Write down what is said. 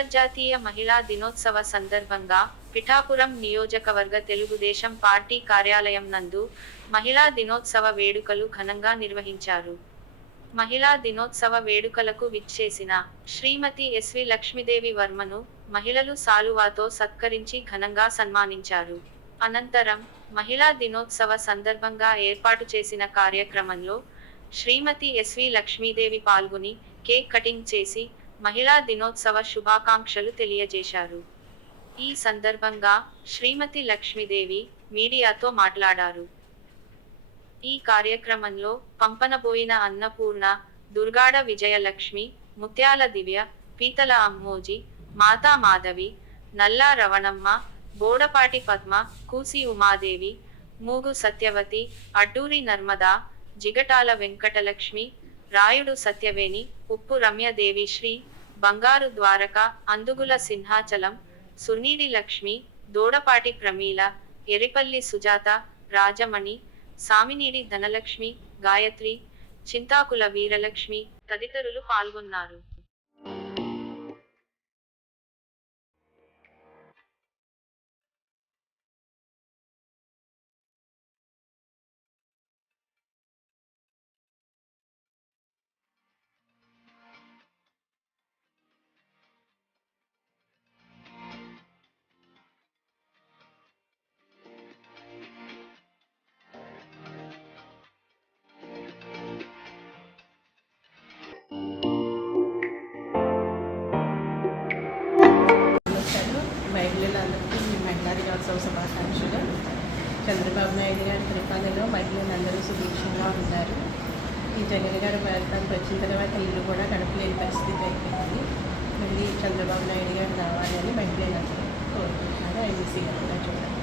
అంతర్జాతీయ మహిళా దినోత్సవ సందర్భంగా పిఠాపురం నియోజకవర్గ తెలుగుదేశం పార్టీ కార్యాలయం నందు మహిళా దినోత్సవ వేడుకలు ఘనంగా నిర్వహించారు. మహిళా దినోత్సవ వేడుకలకు విచ్చేసిన శ్రీమతి ఎస్వి లక్ష్మీదేవి వర్మను మహిళలు శాలువాతో సత్కరించి ఘనంగా సన్మానించారు. అనంతరం మహిళా దినోత్సవ సందర్భంగా ఏర్పాటు చేసిన కార్యక్రమంలో శ్రీమతి ఎస్వి లక్ష్మీదేవి పాల్గొని కేక్ కటింగ్ చేసి మహిళా దినోత్సవ శుభాకాంక్షలు తెలియజేశారు. ఈ సందర్భంగా శ్రీమతి లక్ష్మీదేవి మీడియాతో మాట్లాడారు. ఈ కార్యక్రమంలో పంపనబోయిన అన్నపూర్ణ, దుర్గాడ విజయలక్ష్మి, ముత్యాల దివ్య, పీతల అమ్మోజీ, మాతా మాధవి, నల్లా రవణమ్మ, బోడపాటి పద్మ, కూసి ఉమాదేవి, మూగు సత్యవతి, అడ్డూరి నర్మదా, జిగటాల వెంకటలక్ష్మి, రాయుడు సత్యవేణి, ఉప్పు రమ్యదేవిశ్రీ, బంగారు ద్వారక, అందుగుల సింహాచలం, సున్నీడి లక్ష్మి, దోడపాటి ప్రమీల, ఎరిపల్లి సుజాత, రాజమణి, సామినీడి ధనలక్ష్మి, గాయత్రి, చింతాకుల వీరలక్ష్మి తదితరులు పాల్గొన్నారు. మహిళలందరికీ మహిళా దినోత్సవ శుభాకాంక్షలు. చంద్రబాబు నాయుడు గారి పరిపాలనలో మహిళలందరూ సుభిక్షంగా ఉన్నారు. ఈ జగన్ గారి పరిపాలనకు వచ్చిన తర్వాత ఇల్లు కూడా గడపలేని పరిస్థితి అయిపోయింది. మళ్ళీ చంద్రబాబు నాయుడు గారు రావాలని మహిళలందరూ కోరుకుంటున్నారు. ఐబీసీ గారు చూడాలి.